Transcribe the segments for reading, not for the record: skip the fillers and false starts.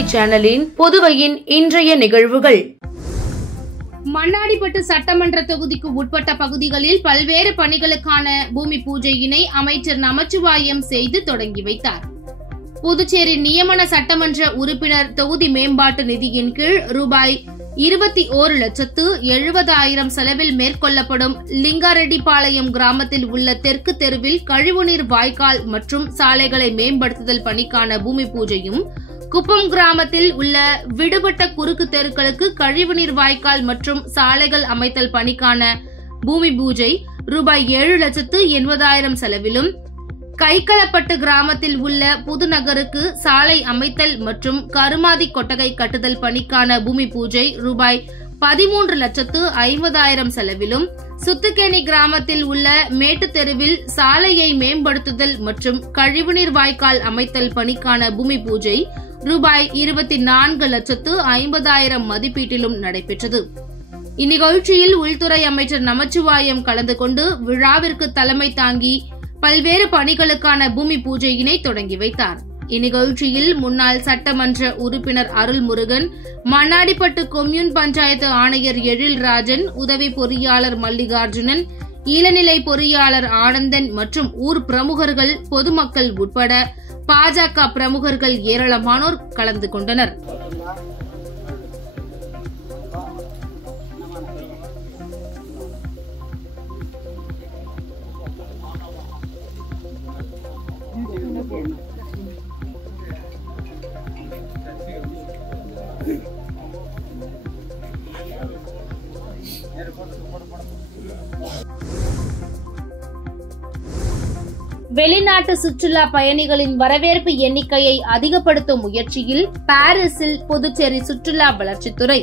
தொலைக்காட்சி சேனலின் புதுவையின் இன்றைய நிகழ்வுகள். மண்ணாடிப்பட்டு சட்டமன்ற தொகுதிக்கு உட்பட்ட பகுதிகளில் பல்வேறு பணிகளுக்கான பூமி பூஜையினை அமைச்சர் நமச்சிவாயம் செய்து தொடங்கி வைத்தார். புதுச்சேரி நியமன சட்டமன்ற உறுப்பினர் தொகுதி மேம்பாட்டு நிதியின் கீழ் ரூபாய் 21,70,000 செலவில் மேற்கொள்ளப்படும் லிங்காரெட்டிப்பாளையம் கிராமத்தில் உள்ள தெற்கு தெருவில் கழிவுநீர் வாய்க்கால் மற்றும் சாலைகளை மேம்படுத்துதல் பணிக்கான பூமி பூஜையும், குப்பம் கிராமத்தில் உள்ள விடுபட்ட குறுக்கு தெருக்களுக்கு கழிவுநீர் வாய்க்கால் மற்றும் சாலைகள் அமைத்தல் பணிக்கான பூமி பூஜை ரூபாய் 7,80,000 செலவிலும், கைக்கலப்பட்டு கிராமத்தில் உள்ள புதுநகருக்கு சாலை அமைத்தல் மற்றும் கருமாதி கொட்டகை கட்டுதல் பணிக்கான பூமி பூஜை ரூபாய் 13,50,000 செலவிலும், சுத்துக்கேணி கிராமத்தில் உள்ள மேட்டு தெருவில் சாலையை மேம்படுத்துதல் மற்றும் கழிவுநீர் வாய்க்கால் அமைத்தல் பணிக்கான பூமி பூஜை ரூபாய் 24,50,000 மதிப்பீட்டிலும் நடைபெற்றது. இந்நிகழ்ச்சியில் உள்துறை அமைச்சர் நமச்சிவாயம் கலந்து கொண்டு விழாவிற்கு தலைமை தாங்கி பல்வேறு பணிகளுக்கான பூமி பூஜையினை தொடங்கி வைத்தார். இந்நிகழ்ச்சியில் முன்னாள் சட்டமன்ற உறுப்பினர் அருள்முருகன், மண்ணாடிப்பட்டு கொம்யூன் பஞ்சாயத்து ஆணையர் எழில்ராஜன், உதவி பொறியாளர் மல்லிகார்ஜுனன், இளநிலை பொறியாளர் ஆனந்தன் மற்றும் ஊர் பிரமுகர்கள், பொதுமக்கள் உட்பட பாஜக பிரமுகர்கள் ஏராளமானோர் கலந்து கொண்டனர். வெளிநாட்டு சுற்றுலா பயணிகளின் வரவேற்பு எண்ணிக்கையை அதிகப்படுத்தும் முயற்சியில் பாரிஸில் புதுச்சேரி சுற்றுலா வளர்ச்சித்துறை.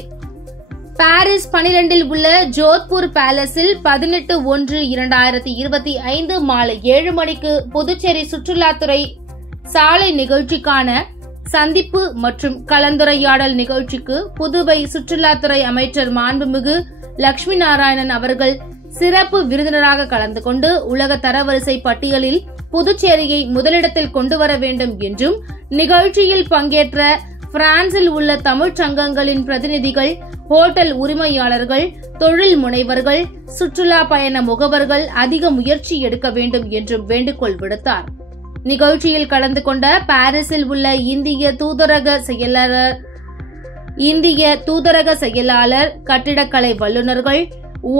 பாரிஸ் 12 உள்ள ஜோத்பூர் பேலஸில் 18/1/2025 மாலை 7 மணிக்கு புதுச்சேரி சுற்றுலாத்துறை சாலை நிகழ்ச்சிக்கான சந்திப்பு மற்றும் கலந்துரையாடல் நிகழ்ச்சிக்கு புதுவை சுற்றுலாத்துறை அமைச்சர் மாண்புமிகு லட்சுமி நாராயணன் அவர்கள் சிறப்பு விருந்தினராக கலந்து கொண்டு உலக தரவரிசை பட்டியலில் புதுச்சேரியை முதலிடத்தில் கொண்டுவர வேண்டும் என்றும், நிகழ்ச்சியில் பங்கேற்ற பிரான்சில் உள்ள தமிழ்ச் சங்கங்களின் பிரதிநிதிகள், ஹோட்டல் உரிமையாளர்கள், தொழில் முனைவர்கள், சுற்றுலா பயண முகவர்கள் அதிக முயற்சி எடுக்க வேண்டும் என்றும் வேண்டுகோள் விடுத்தார். நிகழ்ச்சியில் கலந்து கொண்ட பாரிஸில் உள்ள இந்திய தூதரக செயலாளர், கட்டிடக்கலை வல்லுநர்கள்,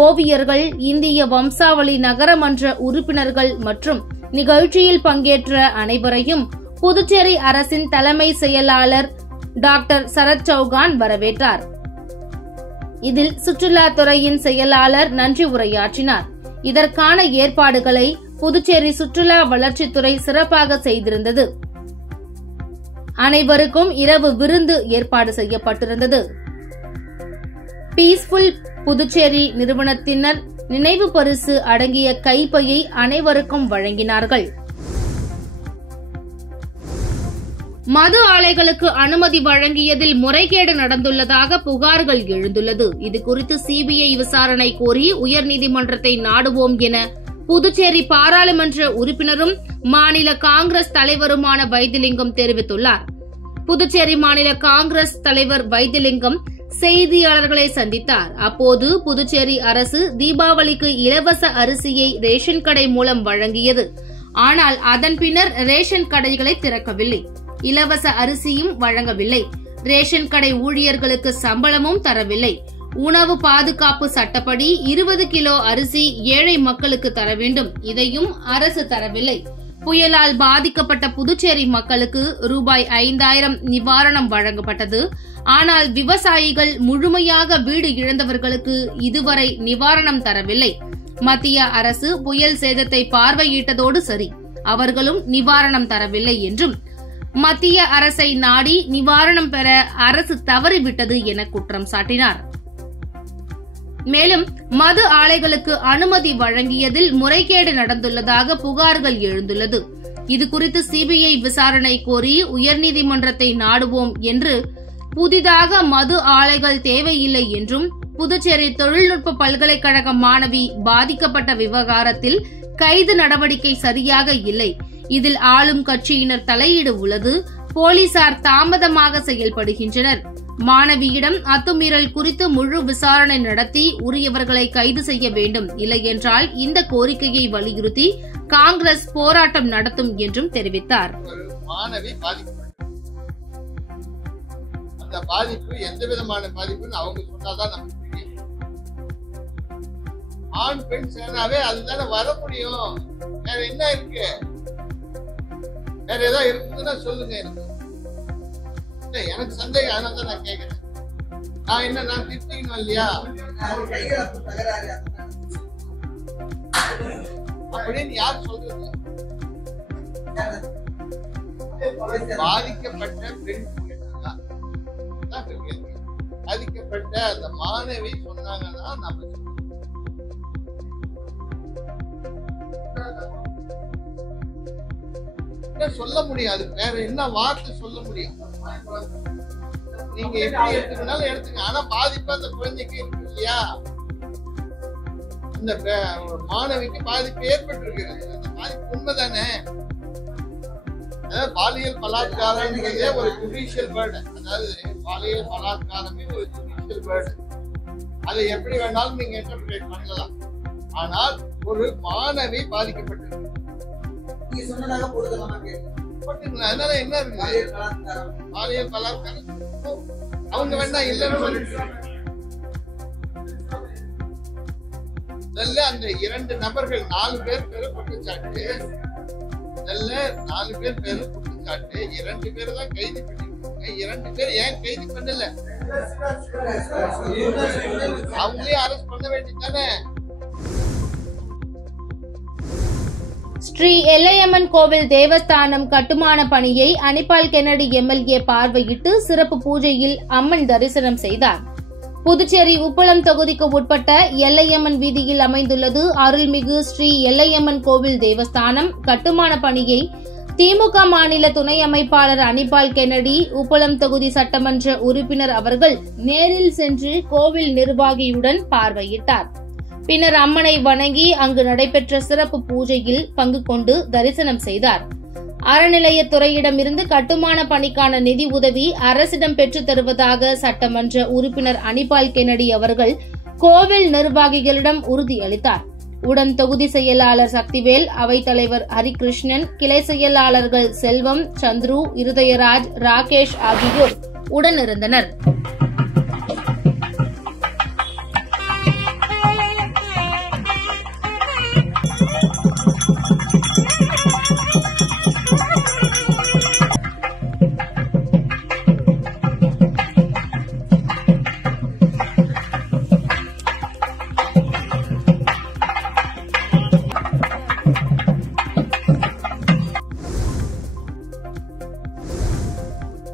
ஓவியர்கள், இந்திய வம்சாவளி நகரமன்ற உறுப்பினர்கள் மற்றும் நிகழ்ச்சியில் பங்கேற்ற அனைவரையும் புதுச்சேரி அரசின் தலைமை செயலாளர் டாக்டர் சரத் சௌகான் வரவேற்றார். இதில் சுற்றுலாத்துறையின் செயலாளர் நன்றி உரையாற்றினார். இதற்கான ஏற்பாடுகளை புதுச்சேரி சுற்றுலா வளர்ச்சித்துறை சிறப்பாக செய்திருந்தது. அனைவருக்கும் இரவு விருந்து ஏற்பாடு செய்யப்பட்டிருந்தது. பீஸ்ஃபுல் புதுச்சேரி நிறுவனத்தினர் நினைவு பரிசு அடங்கிய கைப்பையை அனைவருக்கும் வழங்கினார்கள். மது ஆலைகளுக்கு அனுமதி வழங்கியதில் முறைகேடு நடந்துள்ளதாக புகார்கள் எழுந்துள்ளது. இதுகுறித்து சிபிஐ விசாரணை கோரி உயர்நீதிமன்றத்தை நாடுவோம் என புதுச்சேரி பாராளுமன்ற உறுப்பினரும் மாநில காங்கிரஸ் தலைவருமான வைத்திலிங்கம் தெரிவித்துள்ளார். புதுச்சேரி மாநில காங்கிரஸ் தலைவர் வைத்திலிங்கம் செய்தியாளர்களை சந்தித்தார். அப்போது புதுச்சேரி அரசு தீபாவளிக்கு இலவச அரிசியை ரேஷன் கடை மூலம் வழங்கியது. ஆனால் அதன் பின்னர் ரேஷன் கடைகளை திறக்கவில்லை, இலவச அரிசியும் வழங்கவில்லை, ரேஷன் கடை ஊழியர்களுக்கு சம்பளமும் தரவில்லை. உணவு பாதுகாப்பு சட்டப்படி 20 கிலோ அரிசி ஏழை மக்களுக்கு தர வேண்டும், இதையும் அரசு தரவில்லை. புயலால் பாதிக்கப்பட்ட புதுச்சேரி மக்களுக்கு ரூபாய் 5,000 நிவாரணம் வழங்கப்பட்டது. ஆனால் விவசாயிகள், முழுமையாக வீடு இழந்தவர்களுக்கு இதுவரை நிவாரணம் தரவில்லை. மத்திய அரசு புயல் சேதத்தை பார்வையிட்டதோடு சரி, அவர்களும் நிவாரணம் தரவில்லை என்றும், மத்திய அரசை நாடி நிவாரணம் பெற அரசு தவறிவிட்டது என குற்றம் சாட்டினார். மேலும் மது ஆலைகளுக்கு அனுமதி வழங்கியதில் முறைகேடு நடந்துள்ளதாக புகார்கள் எழுந்துள்ளது. இதுகுறித்து சிபிஐ விசாரணை கோரி உயர்நீதிமன்றத்தை நாடுவோம் என்று, புதிதாக மது ஆலைகள் தேவையில்லை என்றும், புதுச்சேரி தொழில்நுட்ப பல்கலைக்கழக மாணவி பாதிக்கப்பட்ட விவகாரத்தில் கைது நடவடிக்கை சரியாக இல்லை, இதில் ஆளும் கட்சியினர் தலையீடு உள்ளது, போலீசார் தாமதமாக செயல்படுகின்றனர். மாணவியிடம் அத்துமீறல் குறித்து முழு விசாரணை நடத்தி உரியவர்களை கைது செய்ய வேண்டும். இல்லையென்றால் இந்த கோரிக்கையை வலியுறுத்தி காங்கிரஸ் போராட்டம் நடத்தும் என்றும் தெரிவித்தார். மாணவி அந்த பாதிப்பு எந்த விதமான பாதிப்புன்னு அவங்க சொன்னாதான் நமக்கு தெரியும். ஆண் பெண் சேனாவே அதுதானே வர முடியும். வேற என்ன இருக்கு? வேற ஏதாவது இருக்குதுன்னா சொல்லுங்க. எனக்கு சந்தேகம், அதனால தான் நான் கேட்கிறேன். நான் திட்டணும் இல்லையா அப்படின்னு யார் சொல்றது? பாதிக்கப்பட்ட பெண் பாதிக்கப்பட்ட அந்த மாணவி சொன்னாங்கன்னா நம்ம சொல்ல முடியாது. வேற என்ன வார்த்தை சொல்ல முடியும்? நீங்க எப்படி எடுத்துக்கனாலும் எடுத்துங்க. ஆனா பாதிப்பு அந்த குழந்தைக்கு இருக்கு இல்லையா? அந்த மாணவிக்கு பாதிப்பு ஏற்பட்டிருக்கு. அந்த பாதிப்பு உண்மைதானே? பாலியல் பலாத்காரம்ன்றதே ஒரு ஜுடிஷியல் வேர்டு. அதாவது பாலியல் பலாத்காரமே ஒரு ஜுடிஷியல் வேர்டு. அதை எப்படி வேணாலும் நீங்க இன்டர்பிரேட் பண்ணலாம். ஆனால் ஒரு மாணவி பாதிக்கப்பட்டிருக்கு. அதனால என்ன இருக்கு? பாலியல் பலாத்காரம் அவங்க வேணா இல்லைன்னு சொல்லிட்டு அந்த 2 நபர்கள் 4 பேர் பேரு குற்றச்சாட்டு. 4 பேர் பேரு குற்றச்சாட்டு. 2 பேர் தான் கைது பண்ணிருக்காங்க. 2 பேர் ஏன் கைது பண்ணல? அவங்களே அரெஸ்ட் பண்ண வேண்டியதானே? ஸ்ரீ எல்லையம்மன் கோவில் தேவஸ்தானம் கட்டுமான பணியை அனிபால் கென்னடி எம்எல்ஏ பார்வையிட்டு சிறப்பு பூஜையில் அம்மன் தரிசனம் செய்தார். புதுச்சேரி உப்பளம் தொகுதிக்கு உட்பட்ட எல்லையம்மன் வீதியில் அமைந்துள்ளது அருள்மிகு ஸ்ரீ எல்லையம்மன் கோவில் தேவஸ்தானம். கட்டுமான பணியை திமுக மாநில துணை அமைப்பாளர் அனிபால் கென்னடி, உப்பளம் தொகுதி சட்டமன்ற உறுப்பினர் அவர்கள் நேரில் சென்று கோவில் நிர்வாகியுடன் பார்வையிட்டார். பின்னர் அம்மனை வணங்கி அங்கு நடைபெற்ற சிறப்பு பூஜையில் பங்கு கொண்டு தரிசனம் செய்தார். அறநிலையத்துறையிடமிருந்து கட்டுமான பணிக்கான நிதி உதவி அரசிடம் பெற்றுத் தருவதாக சட்டமன்ற உறுப்பினர் அனிபால் கென்னடி அவர்கள் கோவில் நிர்வாகிகளிடம் உறுதியளித்தார். உடன் தொகுதி செயலாளர் சக்திவேல், அவைத்தலைவர் ஹரிகிருஷ்ணன், கிளை செயலாளர்கள் செல்வம், சந்துரு, இருதயராஜ், ராகேஷ் ஆகியோர் உடனிருந்தனர்.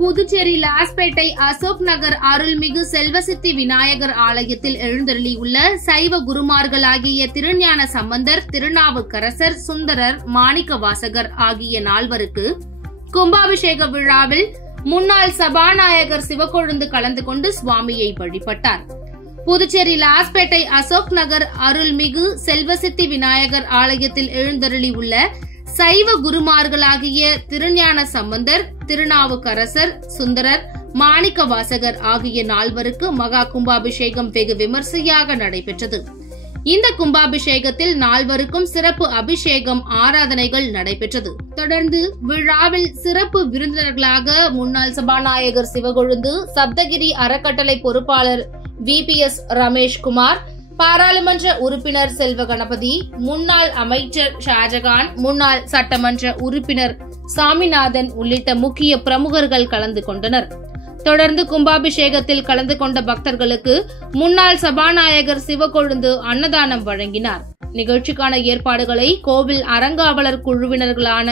புதுச்சேரி லாஸ்பேட்டை அசோக் நகர் அருள்மிகு செல்வசித்தி விநாயகர் ஆலயத்தில் எழுந்தருளியுள்ள சைவ குருமார்களாகிய திருஞான சம்பந்தர், திருநாவுக்கரசர், சுந்தரர், மாணிக்கவாசகர் ஆகிய 4வருக்கு கும்பாபிஷேக விழாவில் முன்னாள் சபாநாயகர் சிவக்கொழுந்து கலந்து கொண்டு சுவாமியை வழிபட்டார். புதுச்சேரி லாஸ்பேட்டை அசோக் நகர் அருள்மிகு செல்வசித்தி விநாயகர் ஆலயத்தில் எழுந்தருளியுள்ள சைவ குருமார்களாகிய திருஞான சம்பந்தர், திருநாவுக்கரசர், சுந்தரர், மாணிக்கவாசகர் ஆகிய 4வருக்கு மகா கும்பாபிஷேகம் வெகு விமர்சையாக நடைபெற்றது. இந்த கும்பாபிஷேகத்தில் 4வருக்கும் சிறப்பு அபிஷேகம், ஆராதனைகள் நடைபெற்றது. தொடர்ந்து விழாவில் சிறப்பு விருந்தினர்களாக முன்னாள் சபாநாயகர் சிவக்கொழுந்து, சப்தகிரி அறக்கட்டளை பொறுப்பாளர் VPS ரமேஷ்குமார், பாராளுமன்ற உறுப்பினர் செல்வ கணபதி, முன்னாள் அமைச்சர் ஷாஜகான், முன்னாள் சட்டமன்ற உறுப்பினர் சாமிநாதன் உள்ளிட்ட முக்கிய பிரமுகர்கள் கலந்து கொண்டனர். தொடர்ந்து கும்பாபிஷேகத்தில் கலந்து கொண்ட பக்தர்களுக்கு முன்னாள் சபாநாயகர் சிவக்கொழுந்து அன்னதானம் வழங்கினார். நிகழ்ச்சிக்கான ஏற்பாடுகளை கோவில் அறங்காவலர் குழுவினர்களான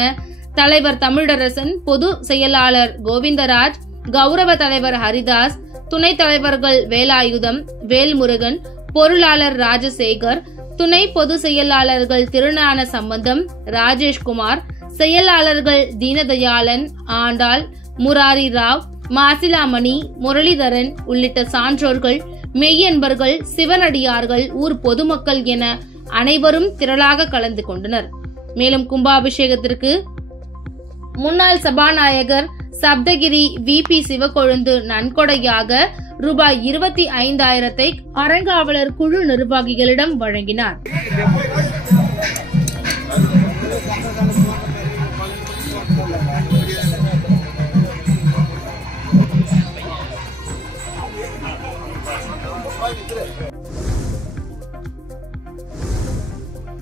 தலைவர் தமிழரசன், பொது செயலாளர் கோவிந்தராஜ், கௌரவ தலைவர் ஹரிதாஸ், துணைத் தலைவர்கள் வேலாயுதம், வேல்முருகன், பொருளாளர் ராஜசேகர், துணை பொது செயலாளர்கள் திருஞான சம்பந்தம், ராஜேஷ்குமார், செயலாளர்கள் தீனதயாளன், ஆண்டாள், முராரி ராவ், மாசிலாமணி, முரளிதரன் உள்ளிட்ட சான்றோர்கள், மெய்யன்பர்கள், சிவனடியார்கள், ஊர் பொதுமக்கள் என அனைவரும் திரளாக கலந்து கொண்டனர். மேலும் கும்பாபிஷேகத்திற்கு முன்னாள் சபாநாயகர் சப்தகிரி விபி சிவக்கொழுந்து நன்கொடையாக ரூபாய் 25,000 அறங்காவலர் குழு நிர்வாகிகளிடம் வழங்கினார்.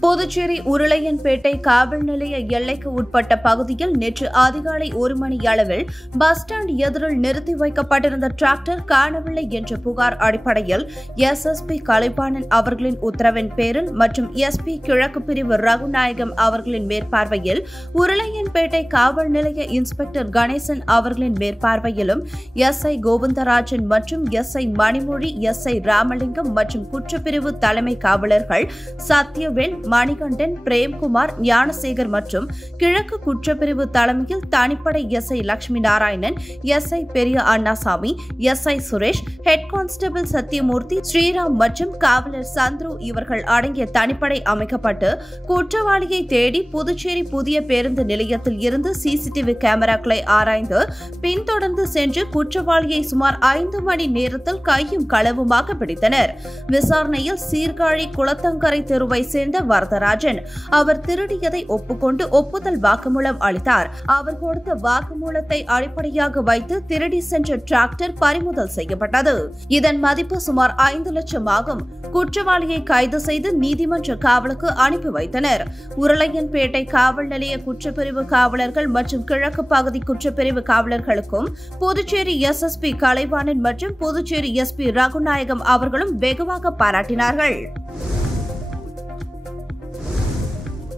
புதுச்சேரி உருளையன்பேட்டை காவல் நிலைய எல்லைக்கு உட்பட்ட பகுதியில் நேற்று அதிகாலை 1 மணி அளவில் பஸ் ஸ்டாண்ட் எதிரில் நிறுத்தி வைக்கப்பட்டிருந்த டிராக்டர் காணவில்லை என்ற புகார் அடிப்படையில் எஸ்எஸ்பி கலைவாணன் அவர்களின் உத்தரவின் பேரில் மற்றும் எஸ்பி கிழக்கு பிரிவு ரகுநாயகம் அவர்களின் மேற்பார்வையில் உருளையன்பேட்டை காவல் நிலைய இன்ஸ்பெக்டர் கணேசன் அவர்களின் மேற்பார்வையிலும் எஸ்ஐ கோவிந்தராஜன் மற்றும் எஸ்ஐ மணிமொழி, எஸ்ஐ ராமலிங்கம் மற்றும் குற்றப்பிரிவு தலைமை காவலர்கள் சத்யவேல், மணிகண்டன், பிரேம்குமார், ஞானசேகர் மற்றும் கிழக்கு குற்றப்பிரிவு தலைமையில் தனிப்படை எஸ்ஐ லட்சுமி நாராயணன், எஸ்ஐ பெரிய Annasamy, SI Suresh, head constable Sathyamurthy, Sriram மற்றும் காவலர் சந்துரு இவர்கள் அடங்கிய தனிப்படை அமைக்கப்பட்டு குற்றவாளியை தேடி புதுச்சேரி புதிய பேருந்து நிலையத்தில் இருந்து சிசிடிவி கேமராக்களை ஆராய்ந்து பின்தொடர்ந்து சென்று குற்றவாளியை சுமார் 5 மணி நேரத்தில் கையும் களவுமாக பிடித்தனர். விசாரணையில் சீர்காழி குளத்தங்கரை தெருவை சேர்ந்த வரதராஜன் அவர் திருடியதை ஒப்புக்கொண்டு ஒப்புதல் வாக்குமூலம் அளித்தார். அவர் கொடுத்த வாக்குமூலத்தை அடிப்படையாக வைத்து திருடி சென்ற டிராக்டர் பறிமுதல் செய்யப்பட்டது. இதன் மதிப்பு சுமார் 5 லட்சம் ஆகும். குற்றவாளியை கைது செய்து நீதிமன்ற காவலுக்கு அனுப்பி வைத்தனர். உருளையன்பேட்டை காவல் நிலைய குற்றப்பிரிவு காவலர்கள் மற்றும் கிழக்கு பகுதி குற்றப்பிரிவு காவலர்களுக்கும் புதுச்சேரி எஸ்எஸ்பி கலைவாணன் மற்றும் புதுச்சேரி எஸ்பி ரகுநாயகம் அவர்களும் வெகுவாக பாராட்டினார்கள்.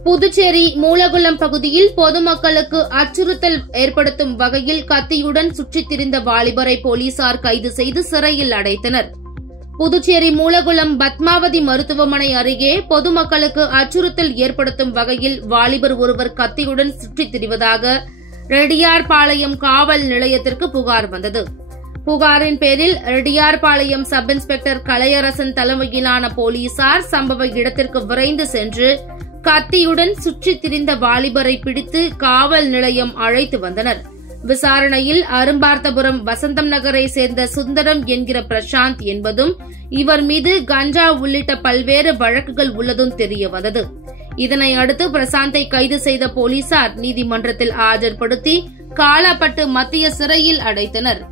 புதுச்சேரி மூலகுளம் பகுதியில் பொதுமக்களுக்கு அச்சுறுத்தல் ஏற்படுத்தும் வகையில் கத்தியுடன் சுற்றித் திரிந்த வாலிபரை போலீசார் கைது செய்து சிறையில் அடைத்தனர். புதுச்சேரி மூலகுளம் பத்மாவதி மருத்துவமனை அருகே பொதுமக்களுக்கு அச்சுறுத்தல் ஏற்படுத்தும் வகையில் வாலிபர் ஒருவர் கத்தியுடன் சுற்றித் திரிவதாக ரெட்டியார்பாளையம் காவல் நிலையத்திற்கு புகார் வந்தது. புகாரின் பேரில் ரெட்டியார்பாளையம் சப் இன்ஸ்பெக்டர் கலையரசன் தலைமையிலான போலீசார் சம்பவ இடத்திற்கு விரைந்து சென்று கத்தியுடன் சுற்றித் திரிந்த வாலிபரை பிடித்து காவல் நிலையம் அழைத்து வந்தனர். விசாரணையில் அரும்பார்த்தபுரம் வசந்தம் நகரை சேர்ந்த சுந்தரம் என்கிற பிரசாந்த் என்பதும் இவர் மீது கஞ்சா உள்ளிட்ட பல்வேறு வழக்குகள் உள்ளதும் தெரியவந்தது. இதனை அடுத்து பிரசாந்தை கைது செய்த போலீசார் நீதிமன்றத்தில் ஆஜர்படுத்தி காலாப்பட்டு மத்திய சிறையில் அடைத்தனர்.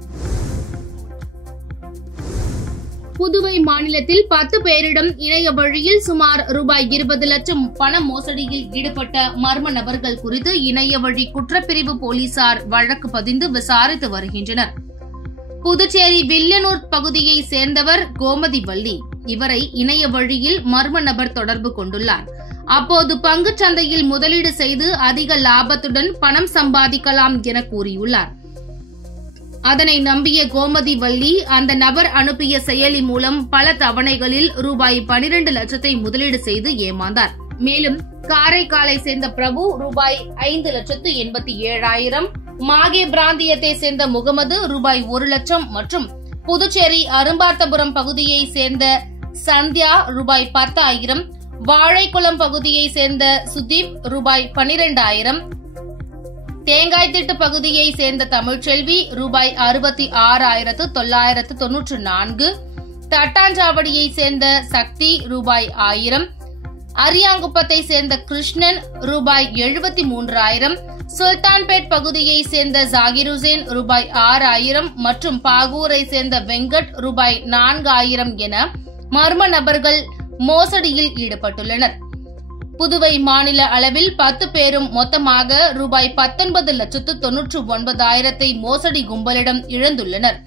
புதுவை மாநிலத்தில் 10 பேரிடம் இணைய வழியில் சுமார் ரூபாய் 20 லட்சம் பண மோசடியில் ஈடுபட்ட மர்ம நபர்கள் குறித்து இணைய வழி குற்றப்பிரிவு போலீசார் வழக்கு பதிந்து விசாரித்து வருகின்றனர். புதுச்சேரி வில்லியனூர் பகுதியை சேர்ந்தவர் கோமதி வள்ளி. இவரை இணைய வழியில் மர்ம நபர் தொடர்பு கொண்டுள்ளார். அப்போது பங்குச் சந்தையில் முதலீடு செய்து அதிக லாபத்துடன் பணம் சம்பாதிக்கலாம் என கூறியுள்ளார். அதனை நம்பிய கோமதி வள்ளி அந்த நபர் அனுப்பிய செயலி மூலம் பல தவணைகளில் ரூபாய் 12 லட்சத்தை முதலீடு செய்து ஏமாந்தார். மேலும் காரைக்காலை சேர்ந்த பிரபு ரூபாய் 5,87,000, மாகே பிராந்தியத்தை சேர்ந்த முகமது ரூபாய் 1 லட்சம் மற்றும் புதுச்சேரி அரும்பார்த்தபுரம் பகுதியை சேர்ந்த சந்தியா ரூபாய் 10,000, வாழைக்குளம் பகுதியை சேர்ந்த சுதீப் ரூபாய் 12,000, தேங்காய்த்திட்டு பகுதியை சேர்ந்த தமிழ்ச்செல்வி ரூபாய் 66,994, தட்டாஞ்சாவடியை சேர்ந்த சக்தி ரூபாய் 1000, அரியாங்குப்பத்தை சேர்ந்த கிருஷ்ணன் ரூபாய் 73,000, சுல்தான்பேட் பகுதியை சேர்ந்த ஜாகிர் ஹுசேன் ரூபாய் 6,000 மற்றும் பாகூரை சேர்ந்த வெங்கட் ரூபாய் 4,000 என மர்ம நபர்கள் மோசடியில் ஈடுபட்டுள்ளனர். புதுவை மாநில அளவில் 10 பேரும் மொத்தமாக ரூபாய் 19,99,000 மோசடி கும்பலிடம் இழந்துள்ளனர்.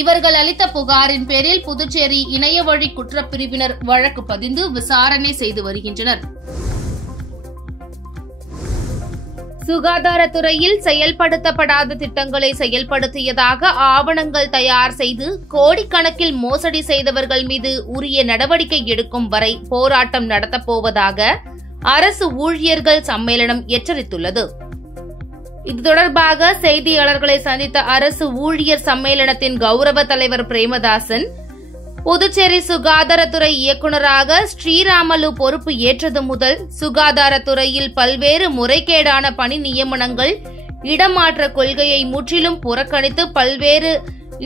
இவர்கள் அளித்த புகாரின் பேரில் புதுச்சேரி இணைய வழி குற்றப்பிரிவினர் வழக்கு பதிந்து விசாரணை செய்து வருகின்றனர். சுகாதாரத்துறையில் செயல்படுத்தப்படாத திட்டங்களை செயல்படுத்தியதாக ஆவணங்கள் தயார் செய்து கோடிக்கணக்கில் மோசடி செய்தவர்கள் மீது உரிய நடவடிக்கை எடுக்கும் வரை போராட்டம் நடத்தப்போவதாக அரசு ஊழியர்கள் சம்மேளனம் எச்சரித்துள்ளது. இது தொடர்பாக செய்தியாளர்களை சந்தித்த அரசு ஊழியர் சம்மேளனத்தின் கௌரவ தலைவர் பிரேமதாசன், புதுச்சேரி சுகாதாரத்துறை இயக்குநராக ஸ்ரீராமலு பொறுப்பு ஏற்றது முதல் சுகாதாரத்துறையில் பல்வேறு முறைகேடான பணி நியமனங்கள், இடமாற்ற கொள்கையை முற்றிலும் புறக்கணித்து பல்வேறு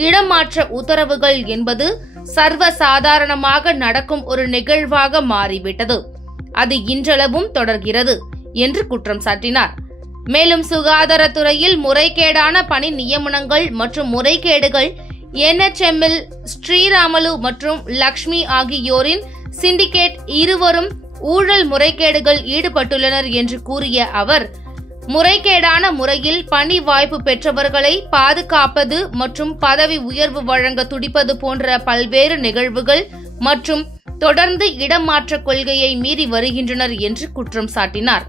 இடமாற்ற உத்தரவுகள் என்பது சர்வசாதாரணமாக நடக்கும் ஒரு நிகழ்வாக மாறிவிட்டது. அது இன்றளவும் தொடர்கிறது என்று குற்றம் சாட்டினார். மேலும் சுகாதாரத்துறையில் முறைகேடான பணி நியமனங்கள் மற்றும் முறைகேடுகள் NHMல் ஸ்ரீராமலு மற்றும் லக்ஷ்மி ஆகியோரின் சிண்டிகேட் இருவரும் ஊழல் முறைகேடுகள் ஈடுபட்டுள்ளனர் என்று கூறிய அவர், முறைகேடான முறையில் பணி வாய்ப்பு பெற்றவர்களை பாதுகாப்பது மற்றும் பதவி உயர்வு வழங்க துடிப்பது போன்ற பல்வேறு நிகழ்வுகள் மற்றும் தொடர்ந்து இடமாற்ற கொள்கையை மீறி வருகின்றனர் என்று குற்றம் சாட்டினார்.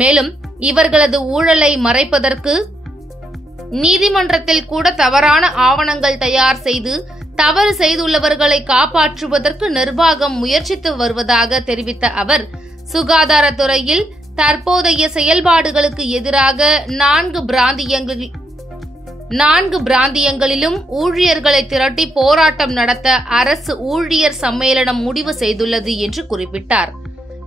மேலும் இவர்களது ஊழலை மறைப்பதற்கு நீதிமன்றத்தில் கூட தவறான ஆவணங்கள் தயார் செய்து தவறு செய்துள்ளவர்களை காப்பாற்றுவதற்கு நிர்வாகம் முயற்சித்து வருவதாக தெரிவித்த அவர், சுகாதாரத்துறையில் தற்போதைய செயல்பாடுகளுக்கு எதிராக 4 பிராந்தியங்களிலும் ஊழியர்களை திரட்டி போராட்டம் நடத்த அரசு ஊழியர் சம்மேளனம் முடிவு செய்துள்ளது என்று குறிப்பிட்டார்.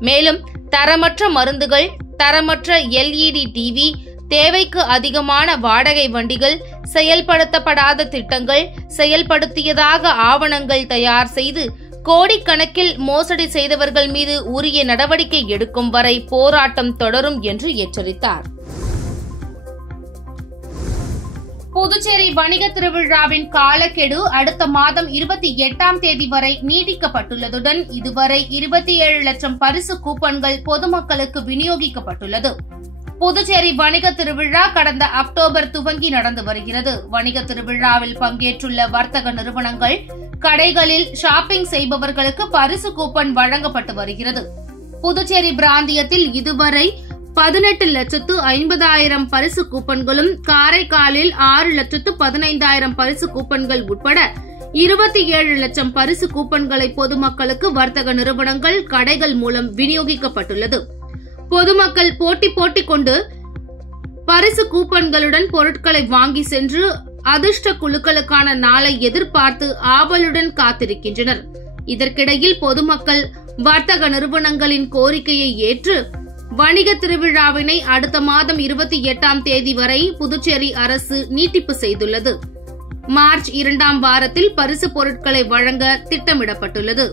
மேலும் தரமற்ற மருந்துகள், தரமற்ற LED டிவி, தேவைக்கு அதிகமான வாடகை வண்டிகள், செயல்படுத்தப்படாத திட்டங்கள், செயல்படுத்தியதாக ஆவணங்கள் தயார் செய்து கோடிக்கணக்கில் மோசடி செய்தவர்கள் மீது உரிய நடவடிக்கை எடுக்கும் வரை போராட்டம் தொடரும் என்று எச்சரித்தார். புதுச்சேரி வணிக திருவிழாவின் காலக்கெடு அடுத்த மாதம் 28ஆம் தேதி வரை நீட்டிக்கப்பட்டுள்ளதுடன் இதுவரை 27 லட்சம் பரிசு கூப்பன்கள் பொதுமக்களுக்கு விநியோகிக்கப்பட்டுள்ளது. புதுச்சேரி வணிக திருவிழா கடந்த அக்டோபர் துவங்கி நடந்து வருகிறது. வணிக திருவிழாவில் பங்கேற்றுள்ள வர்த்தக நிறுவனங்கள், கடைகளில் ஷாப்பிங் செய்பவர்களுக்கு பரிசு கூப்பன் வழங்கப்பட்டு வருகிறது. புதுச்சேரி பிராந்தியத்தில் இதுவரை 18,50,000 பரிசு கூப்பன்களும், காரைக்காலில் 6,15,000 பரிசு கூப்பன்கள் உட்பட 27 லட்சம் பரிசு கூப்பன்களை பொதுமக்களுக்கு வர்த்தக நிறுவனங்கள், கடைகள் மூலம் விநியோகிக்கப்பட்டுள்ளது. பொதுமக்கள் போட்டி கொண்டு பரிசு கூப்பன்களுடன் பொருட்களை வாங்கி சென்று அதிர்ஷ்ட குழுக்களுக்கான நாளை எதிர்பார்த்து ஆவலுடன் காத்திருக்கின்றனர். இதற்கிடையில் பொதுமக்கள் வர்த்தக நிறுவனங்களின் கோரிக்கையை ஏற்று வணிக திருவிழாவினை அடுத்த மாதம் 28ஆம் தேதி வரை புதுச்சேரி அரசு நீட்டிப்பு செய்துள்ளது. மார்ச் 2ஆம் வாரத்தில் பரிசு பொருட்களை வழங்க திட்டமிடப்பட்டுள்ளது.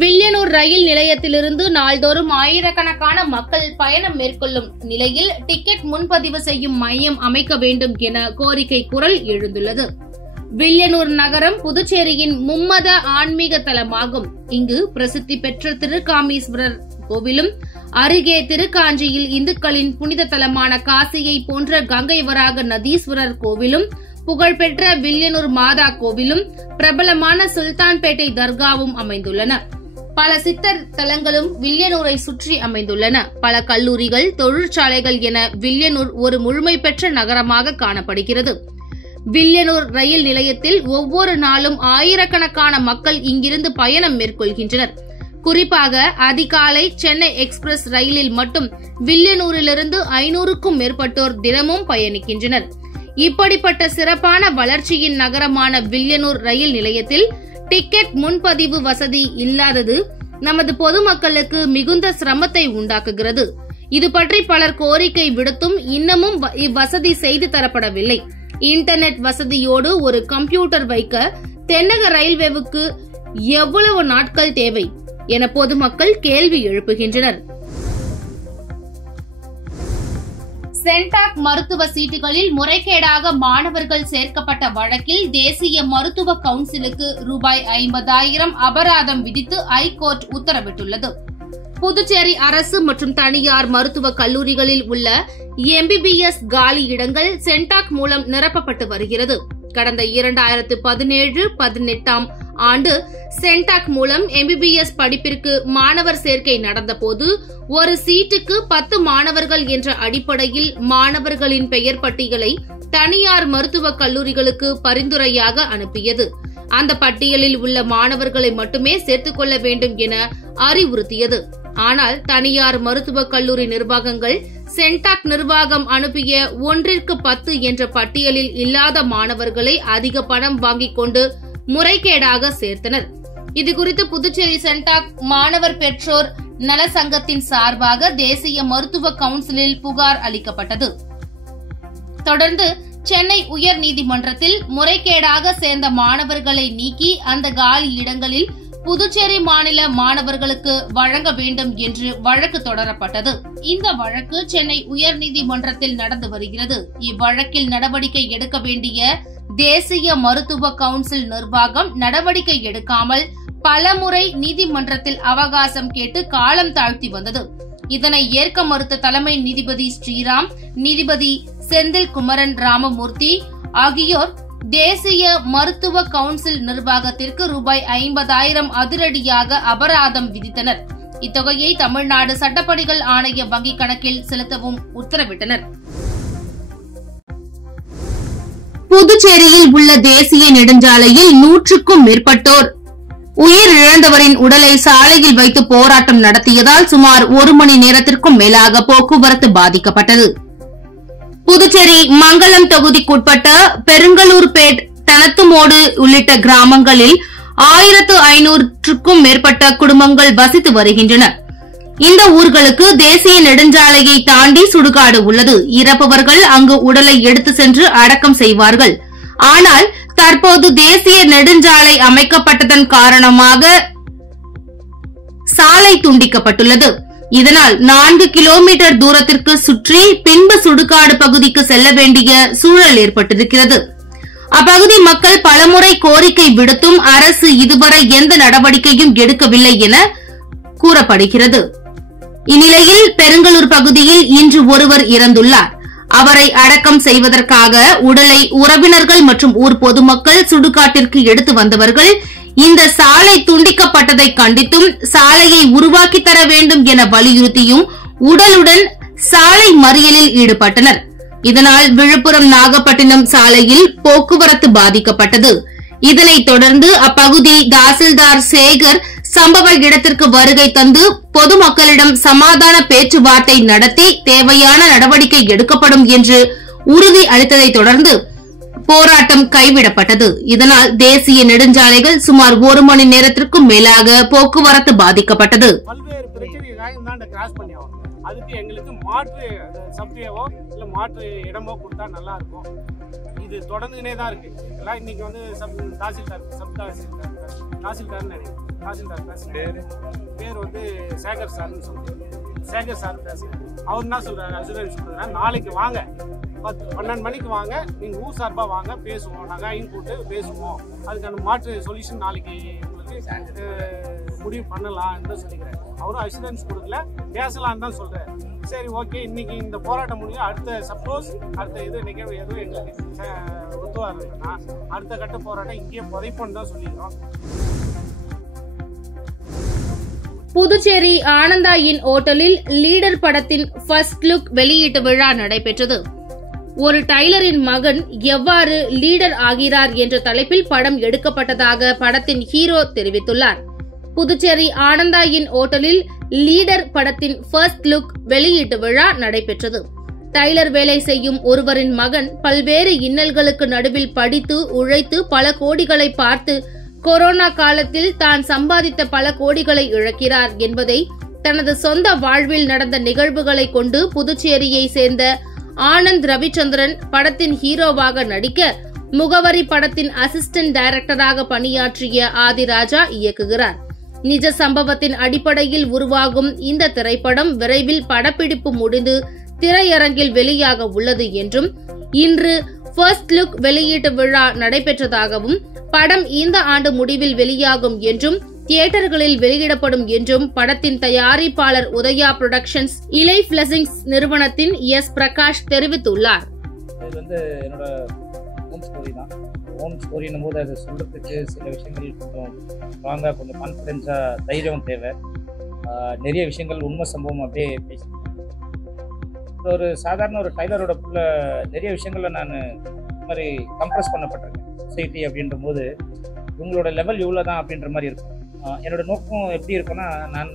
வில்லியனூர் ரயில் நிலையத்திலிருந்து நாள்தோறும் ஆயிரக்கணக்கான மக்கள் பயணம் மேற்கொள்ளும் நிலையில் டிக்கெட் முன்பதிவு செய்யும் மையம் அமைக்க வேண்டும் என கோரிக்கை குரல் எழுந்துள்ளது. வில்லியனூர் நகரம் புதுச்சேரியின் மும்மத ஆன்மீக தலமாகும். இங்கு பிரசித்தி பெற்ற திருக்காமீஸ்வரர் கோவிலும், அருகே திருக்காஞ்சியில் இந்துக்களின் புனித தலமான காசியை போன்ற கங்கை வராக நதீஸ்வரர் கோவிலும், புகழ்பெற்ற வில்லியனூர் மாதா கோவிலும், பிரபலமான சுல்தான்பேட்டை தர்காவும் அமைந்துள்ளன. பல சித்தர் தலங்களும் வில்லியனூரை சுற்றி அமைந்துள்ளன. பல கல்லூரிகள், தொழிற்சாலைகள் என வில்லியனூர் ஒரு முழுமை பெற்ற நகரமாக காணப்படுகிறது. வில்லியனூர் ரயில் நிலையத்தில் ஒவ்வொரு நாளும் ஆயிரக்கணக்கான மக்கள் இங்கிருந்து பயணம் மேற்கொள்கின்றனர். குறிப்பாக அதிகாலை சென்னை எக்ஸ்பிரஸ் ரயிலில் மட்டும் வில்லியனூரிலிருந்து 500க்கும் மேற்பட்டோர் தினமும் பயணிக்கின்றனர். இப்படிப்பட்ட சிறப்பான வளர்ச்சியின் நகரமான வில்லியனூர் ரயில் நிலையத்தில் டிக்கெட் முன்பதிவு வசதி இல்லாதது நமது பொதுமக்களுக்கு மிகுந்த சிரமத்தை உண்டாக்குகிறது. இது பற்றி பலர் கோரிக்கை விடுத்தும் இன்னமும் இவ்வசதி செய்து தரப்படவில்லை. இன்டர்நெட் வசதியோடு ஒரு கம்ப்யூட்டர் வைக்க தென்னக ரயில்வேவுக்கு எவ்வளவு நாட்கள் தேவை என பொதுமக்கள் கேள்வி எழுப்புகின்றனர். சென்டாக் மருத்துவ சீட்டுகளில் முறைகேடாக மாணவர்கள் சேர்க்கப்பட்ட வழக்கில் தேசிய மருத்துவ கவுன்சிலுக்கு ரூபாய் 50,000 அபராதம் விதித்து ஐகோர்ட் உத்தரவிட்டுள்ளது. புதுச்சேரி அரசு மற்றும் தனியார் மருத்துவக் கல்லூரிகளில் உள்ள MBBS காலி இடங்கள் சென்டாக் மூலம் நிரப்பப்பட்டு வருகிறது. கடந்த 2017-18ஆம் ஆண்டு சென்டாக் மூலம் MBBS படிப்பிற்கு மாணவர் சேர்க்கை நடந்தபோது ஒரு சீட்டுக்கு 10 மாணவர்கள் என்ற அடிப்படையில் மாணவர்களின் பெயர் பட்டியலை தனியார் மருத்துவக் கல்லூரிகளுக்கு பரிந்துரையாக அனுப்பியது. அந்த பட்டியலில் உள்ள மாணவர்களை மட்டுமே சேர்த்துக் கொள்ள வேண்டும் என அறிவுறுத்தியது. ஆனால் தனியார் மருத்துவக் கல்லூரி நிர்வாகங்கள் சென்டாக் நிர்வாகம் அனுப்பிய 1ற்கு 10 என்ற பட்டியலில் இல்லாத மாணவர்களை அதிக பணம் வாங்கிக் கொண்டு முறைகேடாக சேர்த்தனர். இதுகுறித்து புதுச்சேரி சென்டாக் மாணவர் பெற்றோர் நல சங்கத்தின் சார்பாக தேசிய மருத்துவ கவுன்சிலில் புகார் அளிக்கப்பட்டது. தொடர்ந்து சென்னை உயர் நீதிமன்றத்தில் முறைகேடாக சேர்ந்த மாணவர்களை நீக்கி அந்த காலி இடங்களில் புதுச்சேரி மாநில மாணவர்களுக்கு வழங்க வேண்டும் என்று வழக்கு தொடரப்பட்டது. இந்த வழக்கு சென்னை உயர்நீதிமன்றத்தில் நடந்து வருகிறது. இவ்வழக்கில் நடவடிக்கை எடுக்க வேண்டிய தேசிய மருத்துவ கவுன்சில் நிர்வாகம் நடவடிக்கை எடுக்காமல் பலமுறை நீதிமன்றத்தில் அவகாசம் கேட்டு காலம் தாழ்த்தி வந்தது. இதனை ஏற்க மறுத்த தலைமை நீதிபதி ஸ்ரீராம், நீதிபதி செந்தில் குமரன் ராமமூர்த்தி ஆகியோர் தேசிய மருத்துவ கவுன்சில் நிர்வாகத்திற்கு ரூபாய் 50,000 அதிரடியாக அபராதம் விதித்தனர். இத்தொகையை தமிழ்நாடு சட்டப்பணிகள் ஆணைய வங்கிக் கணக்கில் செலுத்தவும் உத்தரவிட்டனர். புதுச்சேரியில் உள்ள தேசிய நெடுஞ்சாலையில் 100க்கும் மேற்பட்டோர் உயிரிழந்தவரின் உடலை சாலையில் வைத்து போராட்டம் நடத்தியதால் சுமார் 1 மணி நேரத்திற்கும் மேலாக போக்குவரத்து பாதிக்கப்பட்டது. புதுச்சேரி மங்கலம் தொகுதிக்குட்பட்ட பெருங்கலூர்பேட், தனத்துமோடு உள்ளிட்ட கிராமங்களில் 1500க்கும் மேற்பட்ட குடும்பங்கள் வசித்து வருகின்றன. இந்த ஊர்களுக்கு தேசிய நெடுஞ்சாலையை தாண்டி சுடுகாடு உள்ளது. இறப்பவர்கள் அங்கு உடலை எடுத்து சென்று அடக்கம் செய்வார்கள். ஆனால் தற்போது தேசிய நெடுஞ்சாலை அமைக்கப்பட்டதன் காரணமாக சாலை துண்டிக்கப்பட்டுள்ளது. இதனால் 4 கிலோமீட்டர் தூரத்திற்கு சுற்றி பின்பு சுடுகாடு பகுதிக்கு செல்ல வேண்டிய சூழல் ஏற்பட்டிருக்கிறது. அப்பகுதி மக்கள் பலமுறை கோரிக்கை விடுத்தும் அரசு இதுவரை எந்த நடவடிக்கையும் எடுக்கவில்லை என கூறப்படுகிறது. இந்நிலையில் பெருங்கலூர் பகுதியில் இன்று ஒருவர் இறந்துள்ளார். அவரை அடக்கம் செய்வதற்காக உடலை உறவினர்கள் மற்றும் ஊர் பொதுமக்கள் சுடுகாட்டிற்கு எடுத்து வந்தவர்கள் இந்த சாலை துண்டிக்கப்பட்டதை கண்டித்தும் சாலையை உருவாக்கி தர வேண்டும் என வலியுறுத்தியும் உடலுடன் சாலை மறியலில் ஈடுபட்டனர். இதனால் விழுப்புரம் நாகப்பட்டினம் சாலையில் போக்குவரத்து பாதிக்கப்பட்டது. இதனைத் தொடர்ந்து அப்பகுதி தாசில்தார் சேகர் சம்பவ இடத்திற்கு வருகை தந்து பொதுமக்களிடம் சமாதான பேச்சுவார்த்தை நடத்தி தேவையான நடவடிக்கை எடுக்கப்படும் என்று உறுதி அளித்ததைத் தொடர்ந்து போராட்டம் கைவிடப்பட்டது. இதனால் தேசிய நெடுஞ்சாலைகள் சுமார் 1 மணி நேரத்திற்கும் மேலாக போக்குவரத்து பாதிக்கப்பட்டது. பல்வேறு பிரச்சனைகள் கிராஸ் பண்ணி அதுக்கு எங்களுக்கு மாற்று சப்வேவோ இல்ல மாற்று இடமோ கொடுத்தா நல்லா இருக்கும். இது தொடர்ந்துனே தான் இருக்கு. எல்லாம் இன்னைக்கு வந்து தாசில்தார் பேர் வந்து சேகர் சார்னு சொல்றாரு. சேகர் சார் பேசுறேன். அவர் என்ன சொல்றாரு, அசுரன்ஸ் சொல்றாரு, நாளைக்கு வாங்க 12 மணிக்கு வாங்க, நீங்க ஊர் சார்பா வாங்க, பேசுவோம், நாங்க ஐன் கூட்டு பேசுவோம், அதுக்கான மாற்று சொல்யூஷன் நாளைக்கு உங்களுக்கு முடிவு பண்ணலாம்னு சொல்லிக்கிறேன். அவரும் அசுரன்ஸ் கொடுக்கல, பேசலான்னு தான் சொல்றாரு. சரி, ஓகே, இன்னைக்கு இந்த போராட்டம் முடியும். சப்போஸ் அடுத்த இது நிகழ்வு எதுவும் எங்களுக்கு ஒத்து வரலைன்னா அடுத்த கட்ட போராட்டம் இங்கேயே புதைப்போன்னு தான் சொல்லிக்கிறோம். புதுச்சேரி ஆனந்தா இன் ஓட்டலில் லீடர் படத்தின் ஃபர்ஸ்ட் லுக் வெளியீட்டு விழா நடைபெற்றது. ஒரு டைலரின் மகன் எவ்வாறு லீடர் ஆகிறார் என்ற தலைப்பில் படம் எடுக்கப்பட்டதாக படத்தின் ஹீரோ தெரிவித்துள்ளார். புதுச்சேரி ஆனந்தா இன் ஓட்டலில் லீடர் படத்தின் ஃபர்ஸ்ட் லுக் வெளியீட்டு விழா நடைபெற்றது. டைலர் வேலை செய்யும் ஒருவரின் மகன் பல்வேறு இன்னல்களுக்கு நடுவில் படித்து உழைத்து பல கோடிகளை பார்த்து கொரோனா காலத்தில் தான் சம்பாதித்த பல கோடிகளை இழக்கிறார் என்பதை தனது சொந்த வாழ்வில் நடந்த நிகழ்வுகளை கொண்டு புதுச்சேரியை சேர்ந்த ஆனந்த் ரவிச்சந்திரன் படத்தின் ஹீரோவாக நடிக்க முகவரி படத்தின் அசிஸ்டன்ட் டைரக்டராக பணியாற்றிய ஆதிராஜா இயக்குகிறார். நிஜ சம்பவத்தின் அடிப்படையில் உருவாகும் இந்த திரைப்படம் விரைவில் படப்பிடிப்பு முடிந்து திரையரங்கில் வெளியாக உள்ளது என்றும் இன்று ஃபர்ஸ்ட் லுக் வெளியீட்டு விழா நடைபெற்றதாகவும் படம் இந்த ஆண்டு முடிவில் வெளியாகும் என்றும் தியேட்டர்களில் வெளியிடப்படும் என்றும் படத்தின் தயாரிப்பாளர் உதயா புரொடக்ஷன்ஸ் இலை பிளஸிங்ஸ் நிறுவனத்தின் எஸ் பிரகாஷ் தெரிவித்துள்ளார். இது வந்து என்னோட ஓன் ஸ்டோரி தான். ஓன் ஸ்டோரின்னும் போது அதை சொல்றதுக்கு சில விஷயங்கள் கொஞ்சம் ஸ்ட்ராங்காக, கொஞ்சம் கான்ஃபிடென்ஸாக, தைரியம் தேவை. நிறைய விஷயங்கள் உண்மை சம்பவம் அப்படியே பேசி ஒரு சாதாரண ஒரு டைலரோட புள்ள நிறைய விஷயங்கள்ல நான் இந்த மாதிரி கம்ப்ரெஸ் பண்ணப்பட்டிருக்கேன். சொசைட்டி அப்படின்ற போது இவங்களோட லெவல் இவ்வளோ தான் அப்படின்ற மாதிரி இருக்கும். என்னோட நோக்கம் எப்படி இருக்குன்னா, நான்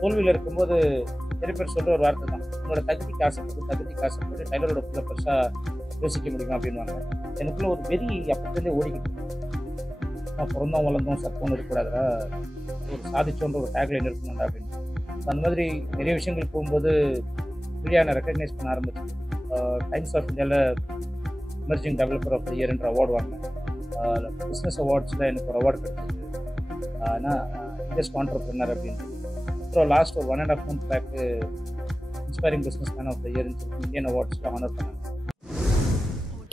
தோல்வியில் இருக்கும்போது நிறைய பேர் சொல்கிற ஒரு வார்த்தை தான், உங்களோட தகுதிக்கு ஆசைப்பட்டு டைலரோட புள்ள பெருசாக யோசிக்க முடியுமா அப்படின்வாங்க. எனக்குள்ள ஒரு வெறி அப்போலேருந்தே ஓடிக்கிட்டு, நான் பிறந்தோம் வளர்ந்தோம் சத்தம் இருக்கக்கூடாதா, ஒரு சாதிச்சோன்ற ஒரு டேக்லைன் இருக்கணும்டா அப்படின்னு. அந்த மாதிரி நிறைய விஷயங்கள் போகும்போது மீடியா நான் ரெக்கக்னைஸ் பண்ண ஆரம்பிச்சு. டைம்ஸ் ஆஃப் இந்தியாவில் எமர்ஜிங் டெவலப்பர் ஆஃப் த இயர்ன்ற அவார்டு வாங்கினேன். பிஸ்னஸ் அவார்ட்ஸில் எனக்கு ஒரு அவார்டு கிடைச்சிது. ஆனால் இண்டஸ்ட் ஆண்டர்பிரினர் அப்படின்னு. அப்புறம் லாஸ்ட் ஒரு 1.5 month back inspiring business man of the year Indian அவார்ட்ஸில் ஆனர் பண்ணாங்க.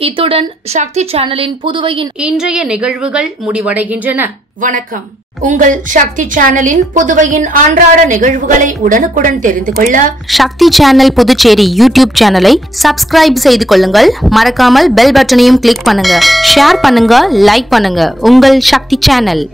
இத்துடன் சக்தி சேனலின் புதுவையின் இன்றைய நிகழ்வுகள் முடிவடைகின்றன. வணக்கம். உங்கள் சக்தி சேனலின் புதுவையின் அன்றாட நிகழ்வுகளை உடனுக்குடன் தெரிந்து கொள்ள சக்தி சேனல் புதுச்சேரி யூடியூப் சேனலை சப்ஸ்கிரைப் செய்து கொள்ளுங்கள். மறக்காமல் பெல் பட்டனையும் கிளிக் பண்ணுங்க. ஷேர் பண்ணுங்க, லைக் பண்ணுங்க. உங்கள் சக்தி சேனல்.